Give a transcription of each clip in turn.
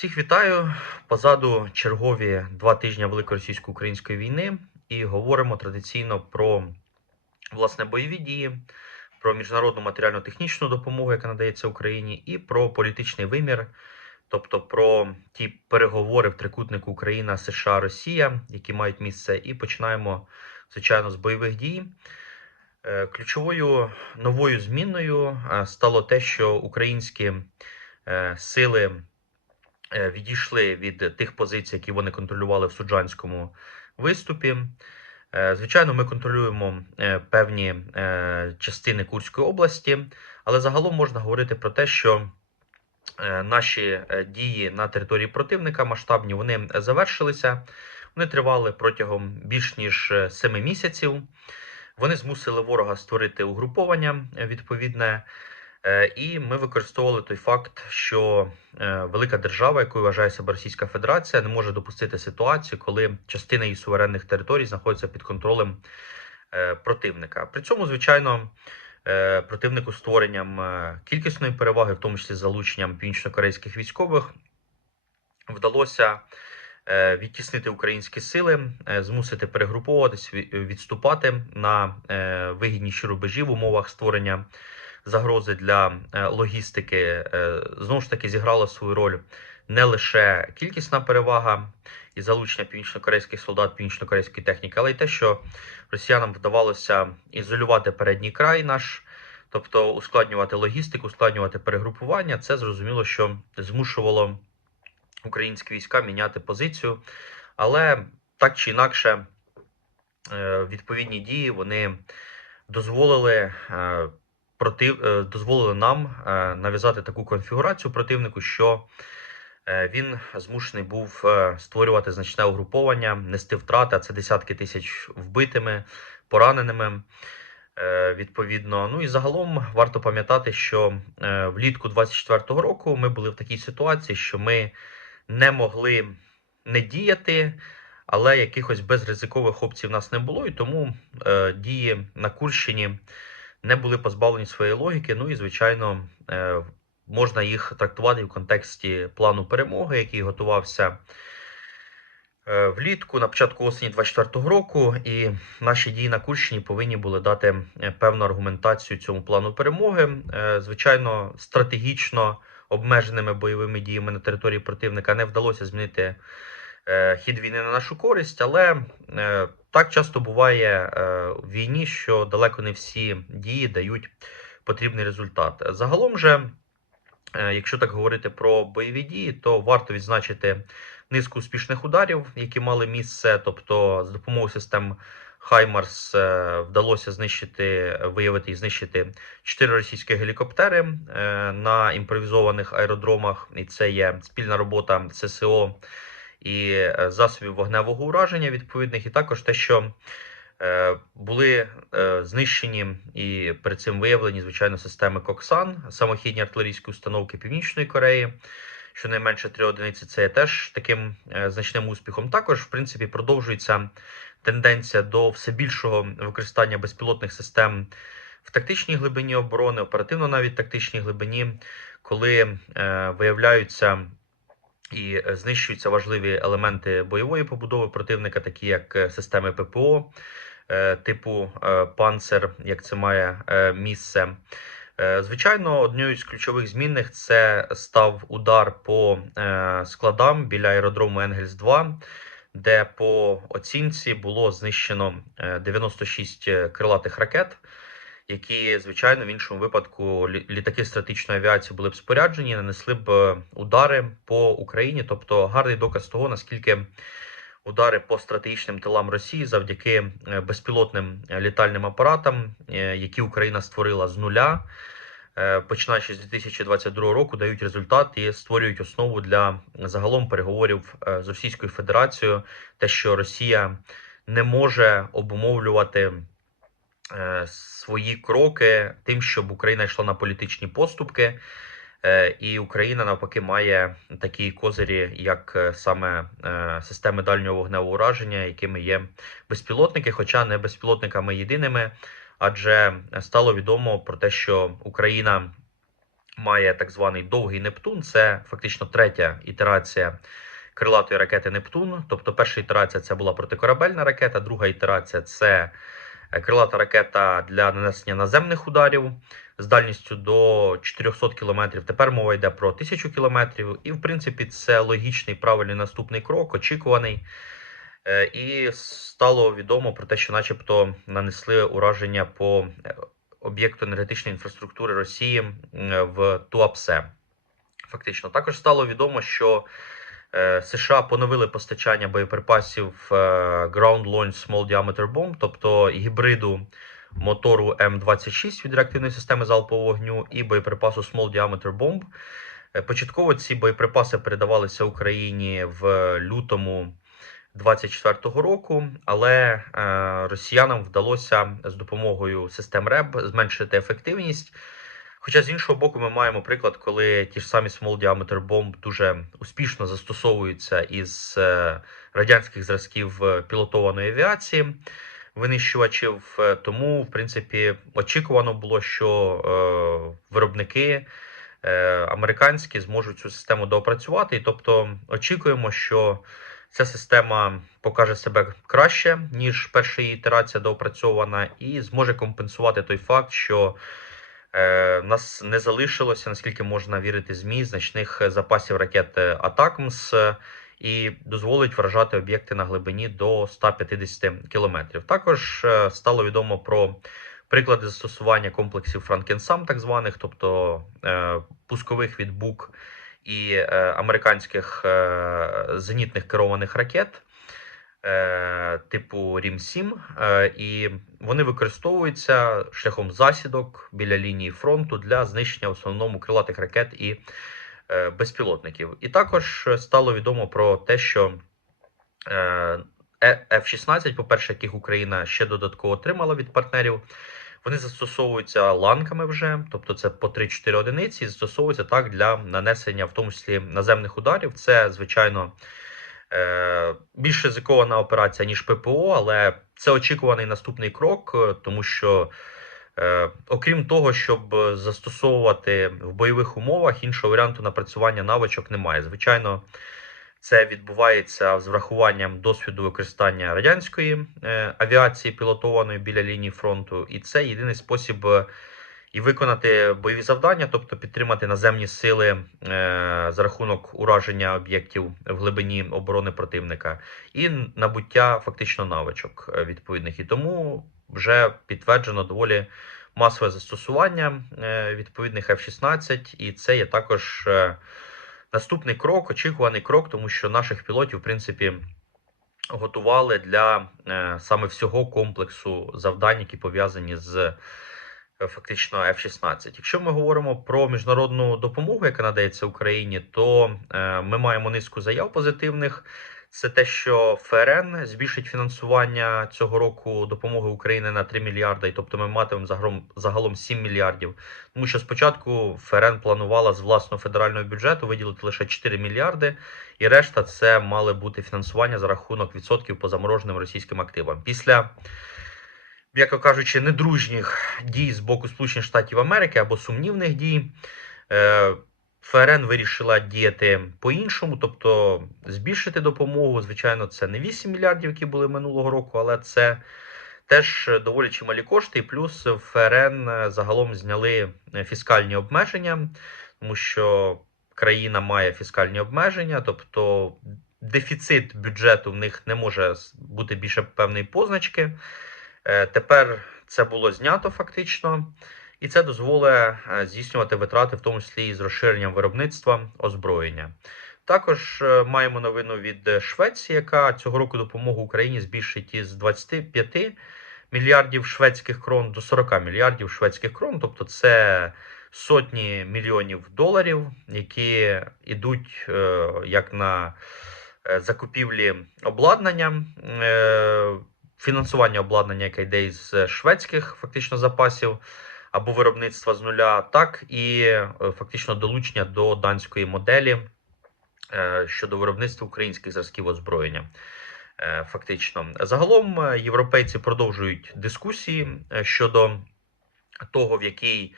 Всіх вітаю. Позаду чергові два тижні великоросійсько-української війни і говоримо традиційно про власне бойові дії, про міжнародну матеріально-технічну допомогу, яка надається Україні, і про політичний вимір, тобто про ті переговори в трикутнику Україна, США, Росія, які мають місце, і починаємо, звичайно, з бойових дій. Е, Ключовою новою зміною е, стало те, що українські е, сили відійшли від тих позицій, які вони контролювали в суджанському виступі. Е, Звичайно, ми контролюємо е, певні е, частини Курської області, але загалом можна говорити про те, що е, наші е, дії на території противника масштабні вони завершилися. Вони тривали протягом більш ніж 7 місяців. Вони змусили ворога створити угруповання е, відповідне. Е, І ми використовували той факт, що е, велика держава, якою вважає себе Російська Федерація, не може допустити ситуацію, коли частина її суверенних територій знаходиться під контролем е, противника. При цьому, звичайно, противнику створенням кількісної переваги, в тому числі залученням північнокорейських військових, вдалося відтіснити українські сили, змусити перегруповуватись, ві- відступати на вигідніші рубежі в умовах створення загрози для е, логістики. Е, Знову ж таки, зіграла свою роль не лише кількісна перевага і залучення північнокорейських солдат, північнокорейської техніки, але й те, що росіянам вдавалося ізолювати передній край наш. Тобто ускладнювати логістику, ускладнювати перегрупування, це зрозуміло, що змушувало українські війська міняти позицію. Але так чи інакше, е, відповідні дії вони дозволили, против, е, дозволили нам е, нав'язати таку конфігурацію противнику, що е, він змушений був створювати значне угруповання, нести втрати, а це десятки тисяч вбитими, пораненими. Відповідно, ну і загалом варто пам'ятати, що влітку 24-го року ми були в такій ситуації, що ми не могли не діяти, але якихось безризикових опцій в нас не було, і тому дії на Курщині не були позбавлені своєї логіки. Ну і звичайно, е, можна їх трактувати в контексті плану перемоги, який готувався е, влітку на початку осені 24-го року, і наші дії на Курщині повинні були дати е, певну аргументацію цьому плану перемоги. Звичайно, стратегічно обмеженими бойовими діями на території противника не вдалося змінити хід війни на нашу користь, але е, так часто буває е, в війні, що далеко не всі дії дають потрібний результат. Загалом же, е, якщо так говорити про бойові дії, то варто відзначити низку успішних ударів, які мали місце, тобто з допомогою систем Хаймарс е, вдалося знищити, виявити і знищити чотири російські гелікоптери е, на імпровізованих аеродромах. І це є спільна робота ССО і е, засобів вогневого ураження відповідних, і також те, що е, були е, знищені і перед цим виявлені, звичайно, системи Коксан, самохідні артилерійські установки Північної Кореї. Щонайменше три одиниці це є теж таким значним успіхом. Також, в принципі, продовжується тенденція до все більшого використання безпілотних систем в тактичній глибині оборони, оперативно навіть тактичній глибині, коли е, виявляються і е, знищуються важливі елементи бойової побудови противника, такі як е, системи ППО е, типу Панцер, як це має місце. Звичайно, однією з ключових змінних це став удар по складам біля аеродрому Енгельс 2 де по оцінці було знищено е, 96 крилатих ракет, які, звичайно, в іншому випадку лі- літаки стратегічної авіації були б споряджені, нанесли б е, удари по Україні. Тобто гарний доказ того, наскільки удари по стратегічним тилам Росії завдяки е, безпілотним е, літальним апаратам, які Україна створила з нуля. Починаючи з 2022 року, дають результат і створюють основу для загалом переговорів з Російською Федерацією, те, що Росія не може обумовлювати свої кроки тим, щоб Україна йшла на політичні поступки, Е, І Україна навпаки має такі козирі, як е, саме е, системи дальнього вогневого ураження, якими є безпілотники, хоча не безпілотниками єдиними, адже стало відомо про те, що Україна має так званий довгий Нептун. Це фактично третя ітерація крилатої ракети Нептун. Тобто, перша ітерація це була протикорабельна ракета, друга ітерація це е, крилата ракета для нанесення наземних ударів з дальністю до 400 км. Тепер мова йде про 1000 км. І, в принципі, це логічний правильний наступний крок, очікуваний. Е, І стало відомо про те, що, начебто, нанесли ураження по е, об'єкту енергетичної інфраструктури Росії в Туапсе. Фактично, також стало відомо, що е, США поновили постачання боєприпасів е, Ground Launch Small Diameter Bomb, тобто гібриду мотору М26 від реактивної системи залпового вогню і боєприпасу Small Diameter Bomb. Е, Початково ці боєприпаси передавалися Україні в лютому 24-го року, але е, росіянам вдалося з допомогою систем РЕБ зменшити ефективність. Хоча з іншого боку, ми маємо приклад, коли ті ж самі small diameter бомб дуже успішно застосовуються із е, радянських зразків е, пілотованої авіації винищувачів. Е, Тому, в принципі, очікувано було, що виробники американські зможуть цю систему доопрацювати. І тобто очікуємо, що ця система покаже себе краще, ніж перша її ітерація доопрацьована, і зможе компенсувати той факт, що е, в нас не залишилося, наскільки можна вірити ЗМІ, значних запасів ракет Атакмс. е, І дозволить вражати об'єкти на глибині до 150 кілометрів. Також е, стало відомо про приклади застосування комплексів Франкенсам, так званих, тобто е, пускових від БУК і е, американських е, зенітних керованих ракет е, типу Рім-7, е, і вони використовуються шляхом засідок біля лінії фронту для знищення в основному крилатих ракет і е, безпілотників. І також стало відомо про те, що е, F-16, по-перше, яких Україна ще додатково отримала від партнерів. Вони застосовуються ланками вже, тобто це по 3-4 одиниці, і застосовуються так для нанесення, в тому числі наземних ударів. Це, звичайно, е, більш ризикована операція, ніж ППО, але це очікуваний наступний крок, е, тому що, е, окрім того, щоб застосовувати в бойових умовах, іншого варіанту напрацювання навичок немає. Звичайно, це відбувається з врахуванням досвіду використання радянської е, авіації, пілотованої біля лінії фронту, і це єдиний спосіб е, і виконати бойові завдання, тобто підтримати наземні сили е, за рахунок ураження об'єктів в глибині оборони противника, і набуття фактично навичок е, відповідних. І тому вже підтверджено доволі масове застосування е, відповідних F-16, і це є також. Наступний крок, очікуваний крок, тому що наших пілотів, в принципі, готували для саме всього комплексу завдань, які пов'язані з фактично F-16. Якщо ми говоримо про міжнародну допомогу, яка надається Україні, то е, ми маємо низку заяв позитивних. Це те, що ФРН збільшить фінансування цього року допомоги України на 3 мільярди, і тобто ми матимемо загалом, загалом 7 мільярдів. Тому що спочатку ФРН планувала з власного федерального бюджету виділити лише 4 мільярди, і решта це мали бути фінансування за рахунок відсотків по замороженим російським активам. Після, м'яко кажучи, недружніх дій з боку Сполучених Штатів Америки або сумнівних дій. е, ФРН вирішила діяти по-іншому, тобто збільшити допомогу. Звичайно, це не 8 мільярдів, які були минулого року, але це теж доволі чималі кошти. І плюс ФРН загалом зняли фіскальні обмеження, тому що країна має фіскальні обмеження, тобто дефіцит бюджету в них не може бути більше певної позначки. Е, Тепер це було знято фактично. І це дозволить е, здійснювати витрати, в тому числі і з розширенням виробництва озброєння. Також е, маємо новину від Швеції, яка цього року допомогу Україні збільшить із 25 мільярдів шведських крон до 40 мільярдів шведських крон. Тобто це сотні мільйонів доларів, які йдуть як на закупівлі обладнання. Е, Фінансування обладнання, яке йде із шведських фактично запасів, або виробництва з нуля, так і е, фактично долучення до данської моделі е, щодо виробництва українських зразків озброєння. Е, Фактично, загалом е, європейці продовжують дискусії е, щодо того, в який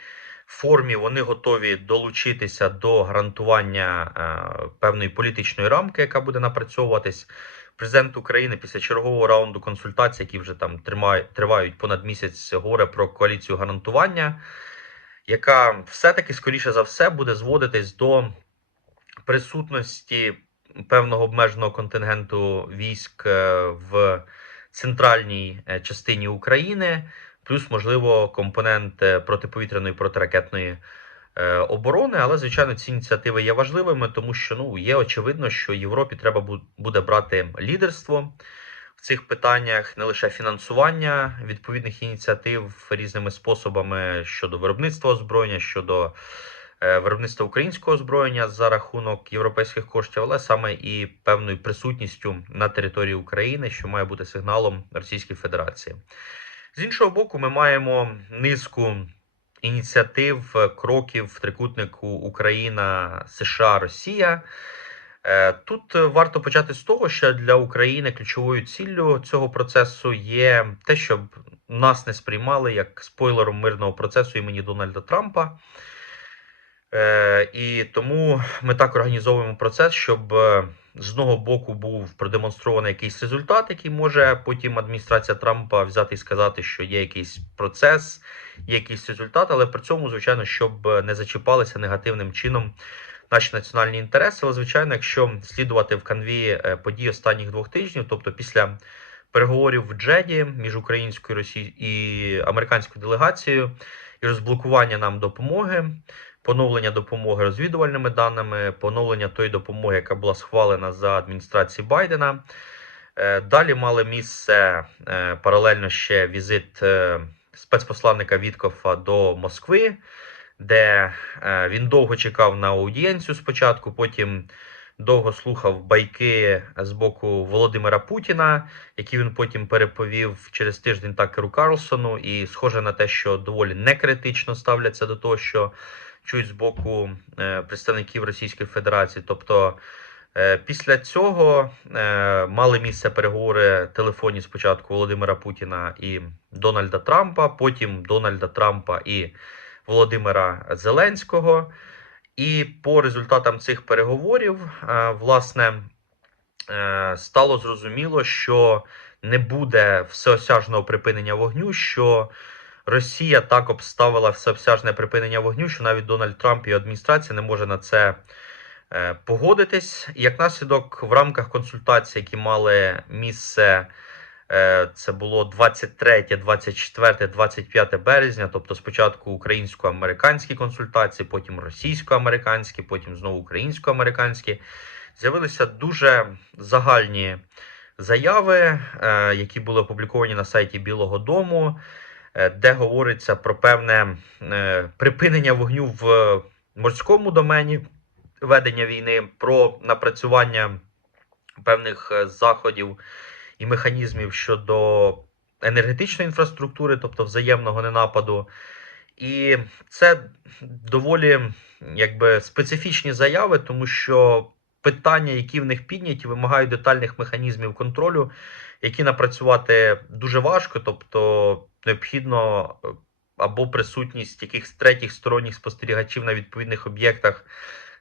формі вони готові долучитися до гарантування е, певної політичної рамки, яка буде напрацьовуватись. Президент України після чергового раунду консультацій, які вже там тривають понад місяць, говорить про коаліцію гарантування, яка все-таки, скоріше за все, буде зводитись до присутності певного обмеженого контингенту військ е, в центральній е, частині України, плюс, можливо, компонент е, протиповітряної протиракетної оборони. Але, звичайно, ці ініціативи є важливими, тому що ну, є очевидно, що Європі треба буде брати лідерство в цих питаннях, не лише фінансування відповідних ініціатив різними способами щодо виробництва озброєння, щодо е, виробництва українського озброєння за рахунок європейських коштів, але саме і певною присутністю на території України, що має бути сигналом Російської Федерації. З іншого боку, ми маємо низку ініціатив, е, кроків в трикутнику Україна, США, Росія. Е, Тут е, варто почати з того, що для України ключовою ціллю цього процесу є те, щоб нас не сприймали як спойлером мирного процесу імені Дональда Трампа. І тому ми так організовуємо процес, щоб з одного боку був продемонстрований якийсь результат, який може потім адміністрація Трампа взяти і сказати, що є якийсь процес, є якийсь результат, але при цьому, звичайно, щоб не зачіпалися негативним чином наші національні інтереси. Але, звичайно, якщо слідувати в канві е, подій останніх двох тижнів, тобто після переговорів в Джеді між українською Росією і американською делегацією і розблокування нам допомоги. Поновлення допомоги розвідувальними даними, поновлення тої допомоги, яка була схвалена за адміністрації Байдена. Е, Далі мали місце е, паралельно ще візит е, спецпосланника Віткофа до Москви, де він довго чекав на аудієнцію спочатку, потім довго слухав байки з боку Володимира Путіна, які він потім переповів через тиждень Такеру Карлсону. І схоже на те, що доволі некритично ставляться до того, що чують з боку е, представників Російської Федерації. Тобто е, після цього е, мали місце переговори телефонні спочатку Володимира Путіна і Дональда Трампа, потім Дональда Трампа і Володимира Зеленського. І по результатам цих переговорів, власне, стало зрозуміло, що не буде всеосяжного припинення вогню, що Росія так обставила всеосяжне припинення вогню, що навіть Дональд Трамп і адміністрація не може на це е, погодитись. Як наслідок, в рамках консультацій, які мали місце, е, це було 23, 24, 25 березня, тобто спочатку українсько-американські консультації, потім російсько-американські, потім знову українсько-американські, з'явилися дуже загальні заяви, е, які були опубліковані на сайті Білого Дому де говориться про певне е, припинення вогню в морському домені ведення війни, про напрацювання певних е, заходів і механізмів щодо енергетичної інфраструктури, тобто взаємного ненападу. І це доволі якби специфічні заяви, тому що питання, які в них підняті, вимагають детальних механізмів контролю, які напрацювати дуже важко, тобто необхідно е, або присутність якихось третіх сторонніх спостерігачів на відповідних об'єктах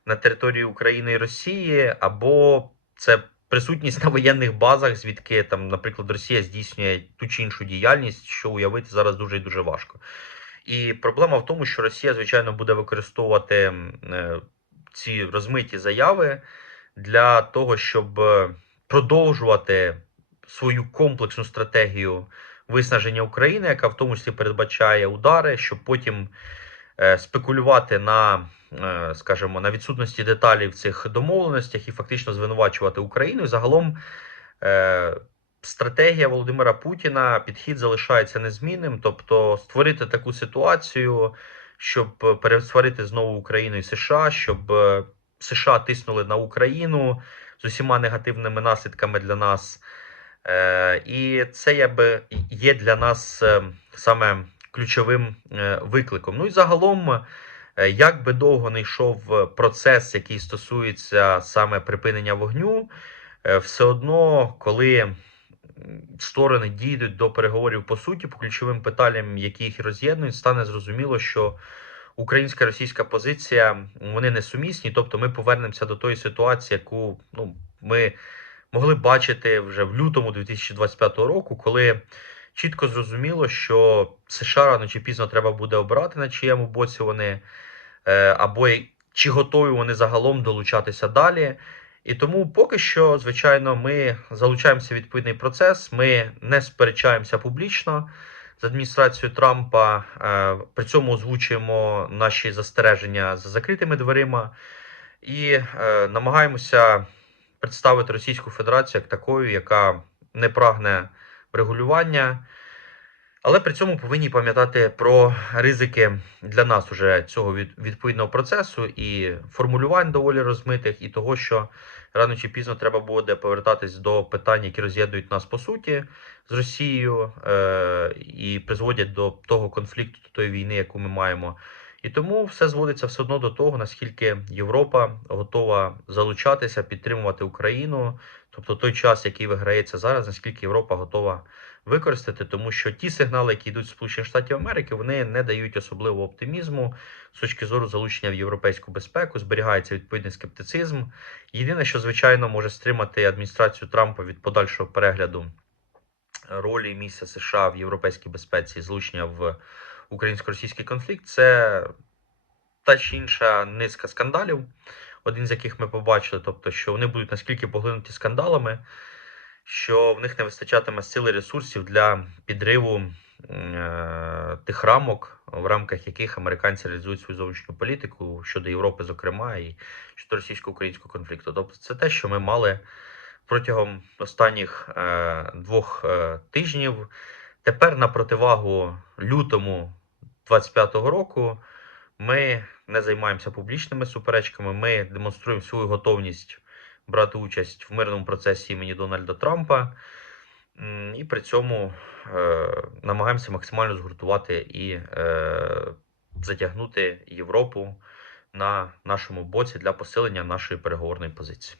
на території України і Росії, або це присутність на воєнних базах, звідки там, наприклад, Росія здійснює ту чи іншу діяльність, що уявити зараз дуже і дуже важко. І проблема в тому, що Росія, звичайно, буде використовувати е, ці розмиті заяви для того, щоб е, продовжувати свою комплексну стратегію виснаження України, яка в тому числі передбачає удари, щоб потім е, спекулювати на, е, скажімо, на відсутності деталей в цих домовленостях і фактично звинувачувати Україну. Загалом стратегія Володимира Путіна, підхід залишається незмінним, тобто створити таку ситуацію, щоб пересварити знову Україну і США, щоб США тиснули на Україну з усіма негативними наслідками для нас. Е, І це якби є для нас е, саме ключовим е, викликом. Ну і загалом, як би довго не йшов процес, який стосується саме припинення вогню, все одно, коли сторони дійдуть до переговорів по суті, по ключовим питанням, які їх роз'єднують, стане зрозуміло, що українська російська позиція вони несумісні. Тобто ми повернемося до тої ситуації, яку ну, ми могли бачити вже в лютому 2025 року, коли чітко зрозуміло, що США рано чи пізно треба буде обирати, на чиєму боці вони, е, або чи готові вони загалом долучатися далі. І тому поки що, звичайно, ми залучаємося в відповідний процес, ми не сперечаємося публічно з адміністрацією Трампа, е, при цьому озвучуємо наші застереження за закритими дверима і е, намагаємося представити Російську Федерацію як такою, яка не прагне врегулювання, але при цьому повинні пам'ятати про ризики для нас уже цього від, відповідного процесу і формулювань доволі розмитих, і того, що рано чи пізно треба буде повертатись до питань, які роз'єднують нас по суті з Росією е, і призводять до того конфлікту, до тої війни, яку ми маємо. І тому все зводиться все одно до того, наскільки Європа готова залучатися, підтримувати Україну, тобто той час, який виграється зараз, наскільки Європа готова використати, тому що ті сигнали, які йдуть з Сполучених Штатів Америки, вони не дають особливого оптимізму з точки зору залучення в європейську безпеку, зберігається відповідний скептицизм. Єдине, що звичайно може стримати адміністрацію Трампа від подальшого перегляду ролі місця США в європейській безпеці, і залучення в українсько-російський конфлікт, це та чи інша низка скандалів, один з яких ми побачили, тобто, що вони будуть наскільки поглинуті скандалами, що в них не вистачатиме сили ресурсів для підриву е, тих рамок, в рамках яких американці реалізують свою зовнішню політику щодо Європи, зокрема, і щодо російсько-українського конфликту. Тобто, це те, що ми мали протягом останніх е, двох е, тижнів. Тепер на противагу лютому 25-го року ми не займаємося публічними суперечками. Ми демонструємо свою готовність брати участь в мирному процесі імені Дональда Трампа. І при цьому е, намагаємося максимально згуртувати і е, затягнути Європу на нашому боці для посилення нашої переговорної позиції.